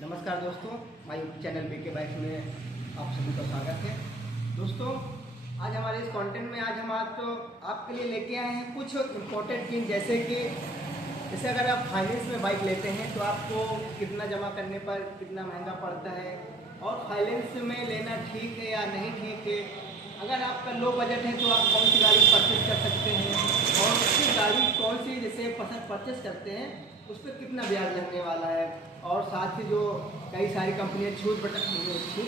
नमस्कार दोस्तों, my YouTube channel BK bikes में आप सभी का स्वागत है। दोस्तों, आज हमारे इस कंटेंट में आज हम आपके लिए लेके आए हैं कुछ इम्पोर्टेंट थिंग, जैसे अगर आप फाइनेंस में बाइक लेते हैं तो आपको कितना जमा करने पर कितना महंगा पड़ता है और फाइनेंस में लेना ठीक है या नहीं ठीक है। अगर आपका लो बजट है तो आप कौन सी गाड़ी परचेज कर सकते हैं और उसकी गाड़ी कौन सी जैसे परचेज करते हैं उस पर कितना ब्याज लगने वाला है। और साथ ही जो कई सारी कंपनियां छूट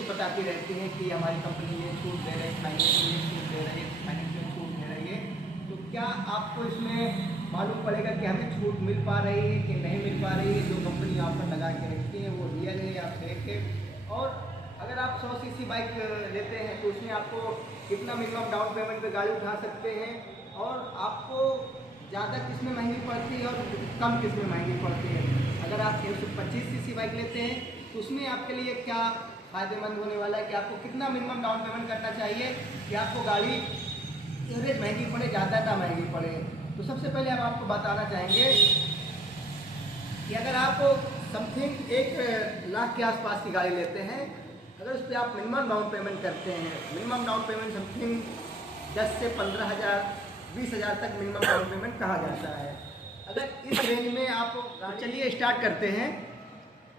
बताती रहती हैं कि हमारी कंपनी ये छूट दे रही है, फाइनेंस में छूट दे रही है, फाइनेंस में छूट दे रही है। तो क्या आपको इसमें मालूम पड़ेगा कि हमें छूट मिल पा रही है कि नहीं मिल पा रही है। जो कंपनी ऑफर लगा के रखती है वो रियल है या फेक है। और अगर आप 100 सीसी बाइक लेते हैं तो उसमें आपको कितना मिनिमम डाउन पेमेंट पे गाड़ी उठा सकते हैं और आपको ज़्यादा किस में महंगी पड़ती है और कम किस में महंगी पड़ती है। अगर आप 125 सीसी बाइक लेते हैं तो उसमें आपके लिए क्या फ़ायदेमंद होने वाला है कि आपको कितना मिनिमम डाउन पेमेंट करना चाहिए कि आपको गाड़ी एवरेज महंगी पड़े, ज़्यादा ना महंगी पड़े। तो सबसे पहले हम आपको बताना चाहेंगे कि अगर आप समथिंग 1 लाख के आसपास की गाड़ी लेते हैं, अगर उस पर आप मिनिमम डाउन पेमेंट करते हैं, मिनिमम डाउन पेमेंट समथिंग 10 से 15,000 20,000 तक मिनिमम डाउन पेमेंट कहा जाता है। अगर इस रेंज में आप चलिए स्टार्ट करते हैं।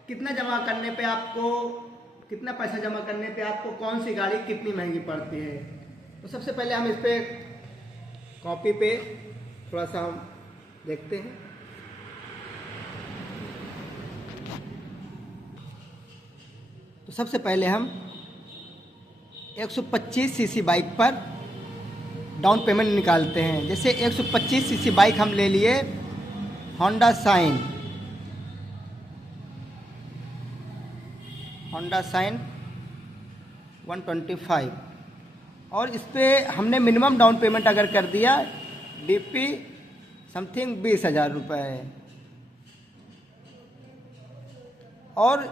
कितना जमा करने पे आपको कितना पैसा जमा करने पे आपको कौन सी गाड़ी कितनी महंगी पड़ती है। तो सबसे पहले हम इस पे कॉपी पे थोड़ा सा हम देखते हैं। तो सबसे पहले हम 125 सीसी बाइक पर डाउन पेमेंट निकालते हैं। जैसे 125 सीसी बाइक हम ले लिए होंडा शाइन 125 और इस पर हमने मिनिमम डाउन पेमेंट अगर कर दिया डीपी समथिंग 20,000 रुपये और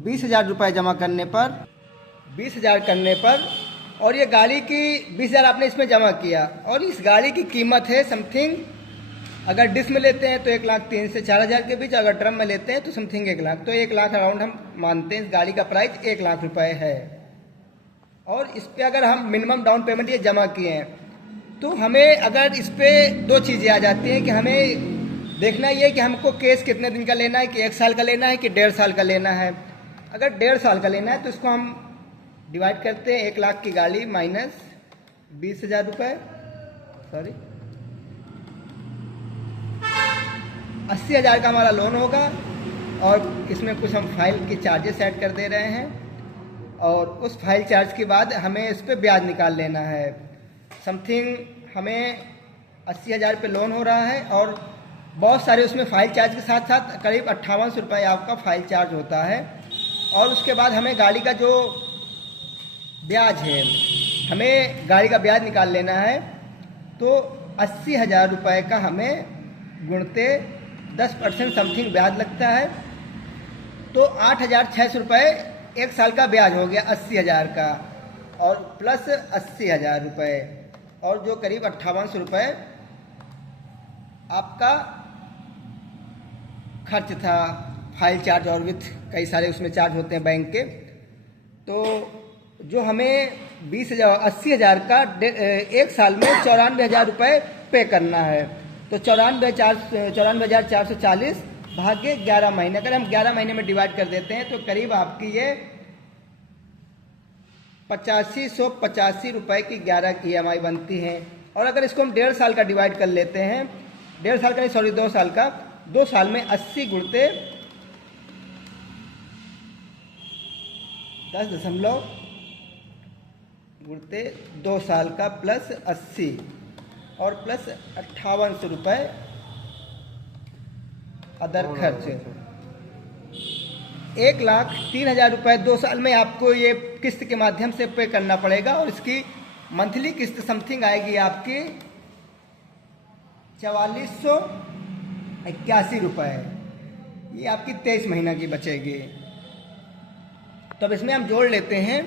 20,000 रुपये जमा करने पर 20,000 करने पर और ये गाड़ी की 20,000 आपने इसमें जमा किया और इस गाड़ी की कीमत है समथिंग, अगर डिस्क में लेते हैं तो 1,03,000 से 4,000 के बीच, अगर ड्रम में लेते हैं तो समथिंग 1 लाख। तो 1 लाख अराउंड हम मानते हैं इस गाड़ी का प्राइस 1 लाख रुपए है। और इस पर अगर हम मिनिमम डाउन पेमेंट ये जमा किए हैं तो हमें अगर इस पर 2 चीज़ें आ जाती हैं कि हमें देखना ये कि हमको केस कितने दिन का लेना है, कि 1 साल का लेना है कि 1.5 साल का लेना है। अगर 1.5 साल का लेना है तो इसको हम डिवाइड करते हैं 1 लाख की गाड़ी माइनस 20,000 रुपये, सॉरी 80,000 का हमारा लोन होगा और इसमें कुछ हम फाइल के चार्जेस ऐड कर दे रहे हैं और उस फाइल चार्ज के बाद हमें इस पर ब्याज निकाल लेना है। समथिंग हमें 80,000 पे लोन हो रहा है और बहुत सारे उसमें फाइल चार्ज के साथ साथ करीब 5800 रुपये आपका फाइल चार्ज होता है। और उसके बाद हमें गाड़ी का जो ब्याज है, हमें गाड़ी का ब्याज निकाल लेना है। तो 80,000 रुपये का हमें गुणते 10% समथिंग ब्याज लगता है। तो 8,600 रुपये 1 साल का ब्याज हो गया 80,000 का और प्लस 80,000 रुपये और जो करीब 5800 रुपये आपका खर्च था, फाइल चार्ज और विथ कई सारे उसमें चार्ज होते हैं बैंक के। तो जो हमें 80,000 का 1 साल में 94,000 रुपये पे करना है। तो 94,440 भाग्य 11 महीने, अगर हम 11 महीने में डिवाइड कर देते हैं तो करीब आपकी ये 8585 रुपये की 11 EMI बनती है। और अगर इसको हम 1.5 साल का डिवाइड कर लेते हैं, 1.5 साल का नहीं सॉरी 2 साल का, 2 साल में 80 गुणते 10 गुणते 2 साल का प्लस 80 और प्लस 5800 रुपये अदर खर्च, 1,03,000 रुपये 2 साल में आपको ये किस्त के माध्यम से पे करना पड़ेगा। और इसकी मंथली किस्त समथिंग आएगी आपकी 4,481 रुपये। ये आपकी 23 महीना की बचेगी। तो अब इसमें हम जोड़ लेते हैं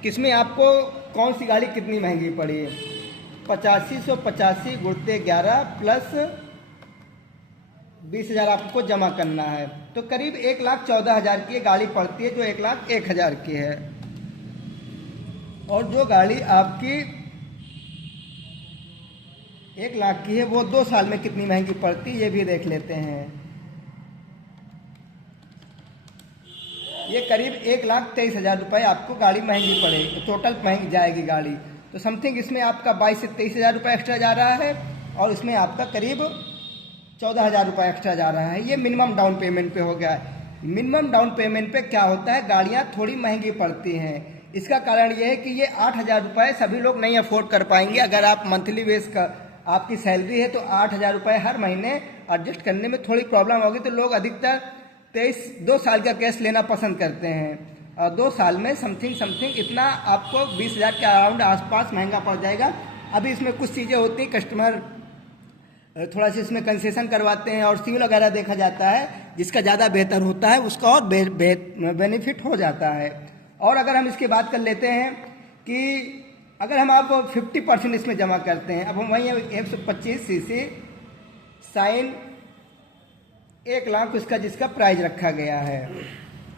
कि इसमें आपको कौन सी गाड़ी कितनी महंगी पड़ी। 8585 गुणते 11 प्लस 20,000 आपको जमा करना है तो करीब 1,14,000 की गाड़ी पड़ती है, जो 1,01,000 की है। और जो गाड़ी आपकी 1 लाख की है वो 2 साल में कितनी महंगी पड़ती है ये भी देख लेते हैं। ये करीब 1,23,000 रुपये आपको गाड़ी महंगी पड़ेगी, टोटल महंगी जाएगी गाड़ी। तो समथिंग इसमें आपका 22 से 23,000 रुपये एक्स्ट्रा जा रहा है और इसमें आपका करीब 14,000 रुपये एक्स्ट्रा जा रहा है। ये मिनिमम डाउन पेमेंट पे हो गया है। मिनिमम डाउन पेमेंट पे क्या होता है, गाड़ियाँ थोड़ी महंगी पड़ती हैं। इसका कारण ये है कि ये 8,000 रुपये सभी लोग नहीं अफोर्ड कर पाएंगे। अगर आप मंथली बेस का आपकी सैलरी है तो 8,000 रुपये हर महीने एडजस्ट करने में थोड़ी प्रॉब्लम होगी। तो लोग अधिकतर 2 साल का कैश लेना पसंद करते हैं और 2 साल में समथिंग इतना आपको 20,000 के अराउंड आसपास महंगा पड़ जाएगा। अभी इसमें कुछ चीज़ें होती हैं, कस्टमर थोड़ा सा इसमें कंसेशन करवाते हैं और सिविल वगैरह देखा जाता है, जिसका ज़्यादा बेहतर होता है उसका और बेनिफिट हो जाता है। और अगर हम इसकी बात कर लेते हैं कि अगर हम आप 50% इसमें जमा करते हैं, अब हम वहीं 125 सीसी साइन 1 लाख इसका जिसका प्राइस रखा गया है,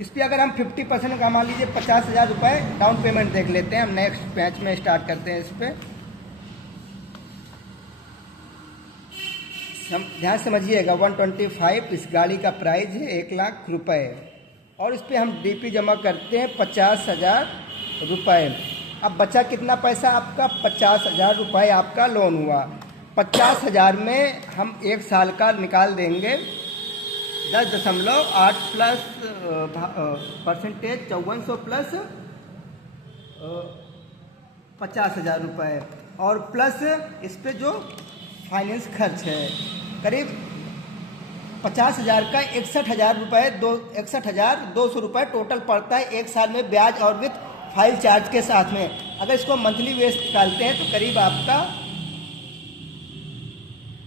इस पर अगर हम 50% का मान लीजिए 50,000 रुपये डाउन पेमेंट देख लेते हैं। हम नेक्स्ट बैच में स्टार्ट करते हैं। इस पर ध्यान समझिएगा, 125 इस गाड़ी का प्राइस है 1 लाख रुपये और इस पर हम डीपी जमा करते हैं 50,000 रुपये। अब बचा कितना पैसा आपका, 50,000 रुपये आपका लोन हुआ। 50,000 में हम 1 साल का निकाल देंगे 10.8 प्लस परसेंटेज 5400 प्लस 50,000 रुपये और प्लस इस पे जो फाइनेंस खर्च है करीब 50,000 का 61,000 रुपये 61,200 रुपये टोटल पड़ता है 1 साल में, ब्याज और विथ फाइल चार्ज के साथ में। अगर इसको मंथली बेस निकालते हैं तो करीब आपका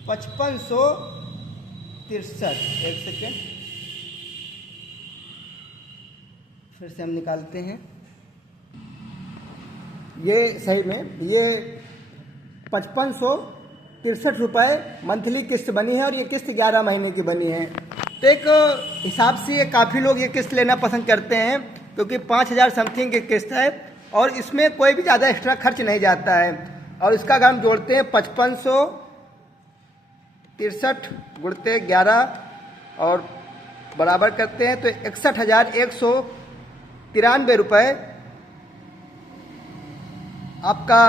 5563, एक सेकेंड फिर से हम निकालते हैं। ये सही में ये 5563 रुपये मंथली किस्त बनी है और ये किस्त 11 महीने की बनी है। तो एक हिसाब से ये काफ़ी लोग ये किस्त लेना पसंद करते हैं क्योंकि 5,000 समथिंग की किस्त है और इसमें कोई भी ज़्यादा एक्स्ट्रा खर्च नहीं जाता है। और इसका अगर हम जोड़ते हैं 5563 गुणते 11 और बराबर करते हैं तो 61,193 रुपये आपका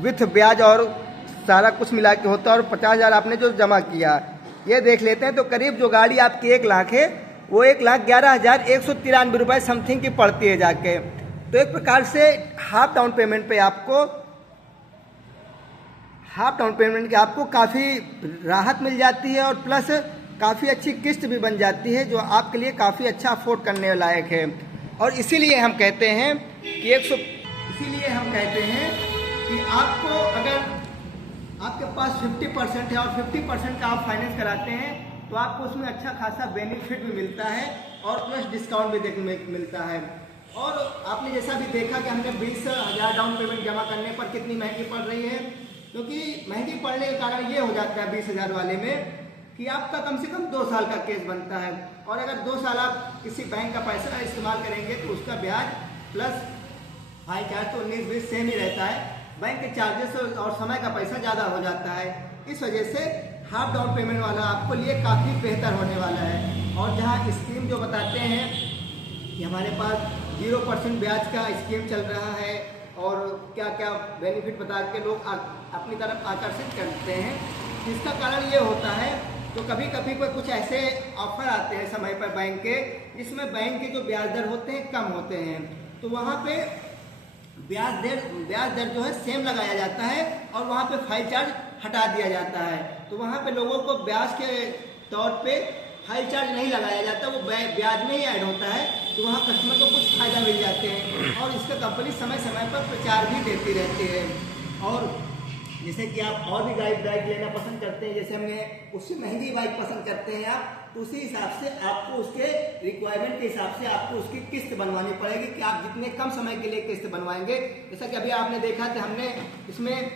विथ ब्याज और सारा कुछ मिला के होता है। और 50,000 आपने जो जमा किया ये देख लेते हैं तो करीब जो गाड़ी आपकी 1 लाख है वो 1,11,193 रुपये समथिंग की पड़ती है जाके। तो एक प्रकार से हाफ डाउन पेमेंट के आपको काफ़ी राहत मिल जाती है और प्लस काफ़ी अच्छी किस्त भी बन जाती है जो आपके लिए काफ़ी अच्छा अफोर्ड करने लायक है। और इसीलिए हम कहते हैं कि आपको अगर आपके पास 50% है और 50% का आप फाइनेंस कराते हैं तो आपको उसमें अच्छा खासा बेनिफिट भी मिलता है और प्लस डिस्काउंट भी देखने में मिलता है। और आपने जैसा भी देखा कि हमने 20,000 डाउन पेमेंट जमा करने पर कितनी महंगी पड़ रही है, क्योंकि महंगी पड़ने का कारण ये हो जाता है 20,000 वाले में कि आपका कम से कम 2 साल का केस बनता है। और अगर 2 साल आप किसी बैंक का पैसा इस्तेमाल करेंगे तो उसका ब्याज प्लस फाइल चार्ज तो 19-20 सेम ही रहता है, बैंक के चार्जेस और समय का पैसा ज़्यादा हो जाता है। इस वजह से हाफ डाउन पेमेंट वाला आपको लिए काफ़ी बेहतर होने वाला है। और जहाँ स्कीम जो बताते हैं कि हमारे पास 0% ब्याज का स्कीम चल रहा है और क्या क्या बेनिफिट बता के लोग अपनी तरफ आकर्षित करते हैं, इसका कारण ये होता है तो कभी कभी कोई कुछ ऐसे ऑफर आते हैं समय पर बैंक के, जिसमें बैंक के जो ब्याज दर होते हैं कम होते हैं, तो वहाँ पे ब्याज दर जो है सेम लगाया जाता है और वहाँ पे फाइल चार्ज हटा दिया जाता है। तो वहाँ पे लोगों को ब्याज के तौर पे फाइल चार्ज नहीं लगाया जाता, वो ब्याज में ही ऐड होता है। तो वहाँ कस्टमर को कुछ फ़ायदा मिल जाते हैं और इसका कंपनी समय समय पर प्रचार भी देती रहती है। और जैसे कि आप और भी बाइक लेना पसंद करते हैं, जैसे हमने उससे महंगी बाइक पसंद करते हैं आप, तो उसी हिसाब से आपको उसके रिक्वायरमेंट के हिसाब से आपको उसकी किस्त बनवानी पड़ेगी कि आप जितने कम समय के लिए किस्त बनवाएंगे। जैसा कि अभी आपने देखा कि हमने इसमें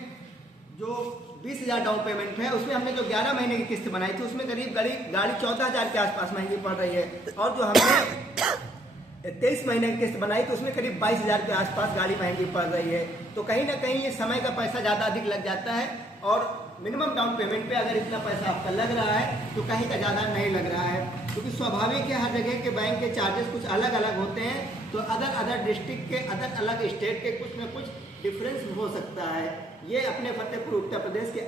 जो 20,000 डाउन पेमेंट है। उसमें हमने जो 11 महीने की किस्त बनाई थी उसमें करीब गाड़ी 14,000 के आसपास महंगी पड़ रही है, और जो हमने 23 महीने की किस्त बनाई तो उसमें करीब 22,000 के आसपास गाड़ी महंगी पड़ रही है। तो कहीं ना कहीं ये समय का पैसा ज़्यादा अधिक लग जाता है, और मिनिमम डाउन पेमेंट पे अगर इतना पैसा आपका लग रहा है तो कहीं का ज़्यादा नहीं लग रहा है, क्योंकि स्वाभाविक है हर जगह के बैंक के चार्जेस कुछ अलग अलग होते हैं। तो अदर डिस्ट्रिक्ट के अलग स्टेट के कुछ न कुछ डिफरेंस हो सकता है। ये अपने फतेहपुर उत्तर प्रदेश के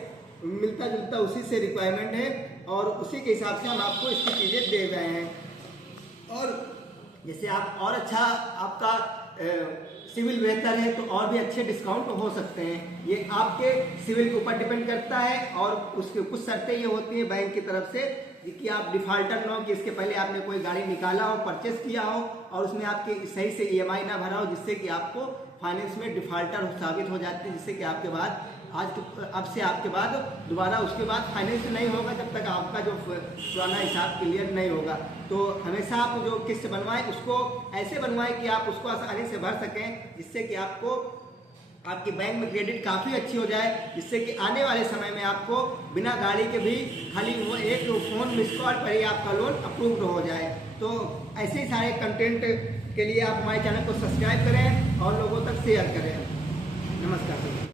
मिलता जुलता उसी से रिक्वायरमेंट है, और उसी के हिसाब से हम आपको इसकी चीज़ें दे रहे हैं। और जैसे आप और अच्छा आपका सिविल बेहतर है तो और भी अच्छे डिस्काउंट हो सकते हैं। ये आपके सिविल के ऊपर डिपेंड करता है, और उसके कुछ शर्तें ये होती हैं बैंक की तरफ से कि आप डिफाल्टर न हो, कि इसके पहले आपने कोई गाड़ी निकाला हो, परचेस किया हो, और उसमें आपके सही से EMI ना भरा हो, जिससे कि आपको फाइनेंस में डिफाल्टर साबित हो जाते हैं, जिससे कि आपके बाद अब से आपके बाद दोबारा उसके बाद फाइनेंस नहीं होगा जब तक आपका जो पुराना हिसाब क्लियर नहीं होगा। तो हमेशा आप जो किस्त बनवाएं उसको ऐसे बनवाएं कि आप उसको आसानी से भर सकें, जिससे कि आपको आपके बैंक में क्रेडिट काफ़ी अच्छी हो जाए, जिससे कि आने वाले समय में आपको बिना गाड़ी के भी खाली वो एक फ़ोन मिस कॉल पर ही आपका लोन अप्रूव्ड हो जाए। तो ऐसे ही सारे कंटेंट के लिए आप हमारे चैनल को सब्सक्राइब करें और लोगों तक शेयर करें। नमस्कार।